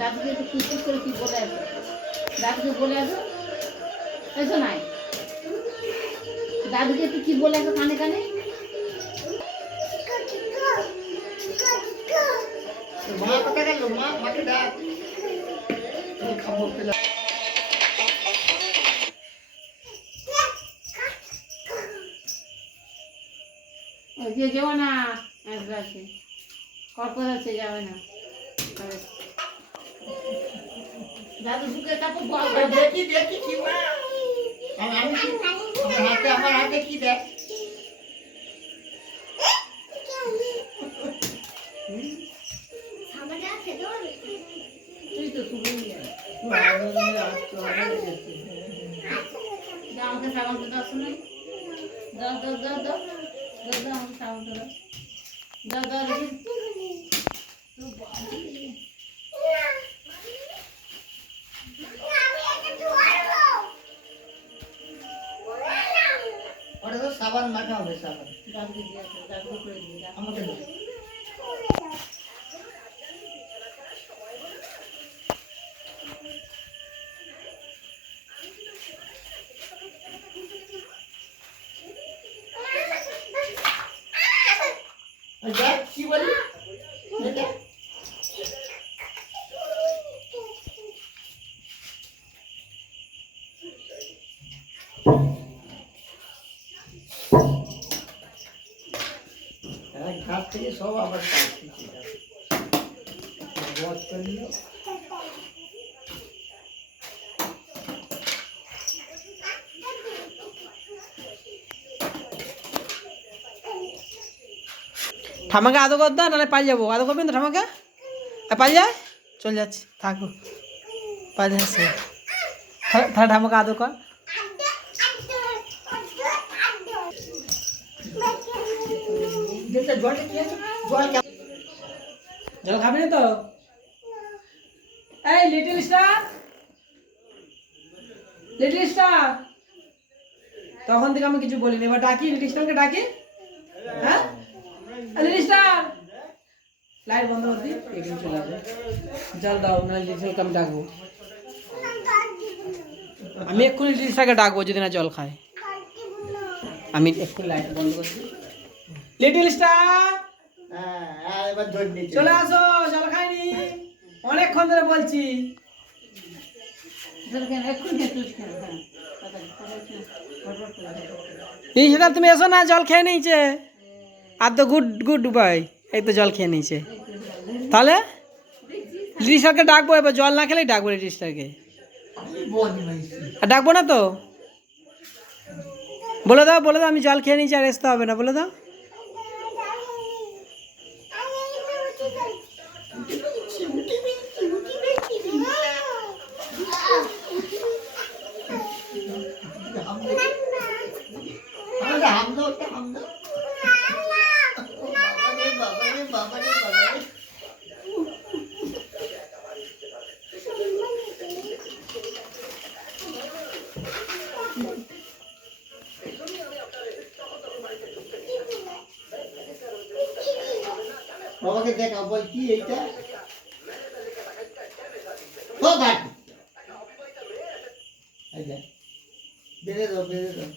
দাদুকে একটু খুশি করে কি বলে আসো, দাদুকে বলে আসো, এসো নাই দাদুকে একটু কি বলে আসো কানে কানে। মা কোথায় গেল? মা মাকে ডাক। খাবো পেলাম। যে যাবো না আসবে আছে কর্কশ আছে যাবে না। দাদু ঢুকে তারপর দেখি দেখি কি মা আমার হাতে কি দেখ। তুই তো শুনে আমাকে সাবানটা দাও, শুনে দাও দাও দাও দাও দাও দাও আমাকে সাবানটা দাও দাও দাও ওটা তো সাবান মাখা হবে। সাবান দাদুকে দিয়ে আসো, দাদুকে করে দিয়ে দাও। আমাকে দাও। দেখ কি বলি এটা ঘাট থেকে সব আবার ওয়াশ করে নিল। ঠামাকে আদৌ কর দাও, নাহলে পালিয়ে যাবো। আদৌ করবেন তো ঠামাকে? পালিয়ে যায়, চলে যাচ্ছে, থাকো পালিয়ে যাচ্ছে। তাহলে ঠামাকে আদৌ কর। জল খাবি না তো? এই লিটল স্টার, লিটল স্টার, তখন থেকে আমি কিছু বলিনি, এবার ডাকি লিটল স্টারকে ডাকি। হ্যাঁ লিটল স্টার, লাইট বন্ধ করে দিই, এখানে চলে আসবে। জল দাও, না লিটল স্টারকে আমি ডাকবো। আমি এক্ষুনি লিটল স্টারকে ডাকবো যদি না জল খায়। আমি এক্ষুনি লাইট বন্ধ করে দিই। লিটল স্টার এবার ধরে নিয়েছে। চলে আসো, জল খাইনি, অনেকক্ষণ ধরে বলছি। সেটা তুমি এসো না, জল খেয়ে নিয়েছে। আর তো গুড গুড বাই, এই তো জল খেয়ে নিয়েছে। তাহলে লিটল স্টারকে ডাকবো, এবার জল না খেলেই ডাকবো লিটল স্টারকে। আর ডাকবো না তো? বলে দাও, বলে দাও আমি জল খেয়ে নিয়েছি, আর আসতে হবে না, বলে দাও। বাবাকে দেখা বল কি এইটা ও ঘাট বেঁধে দাও বেঁধে দাও।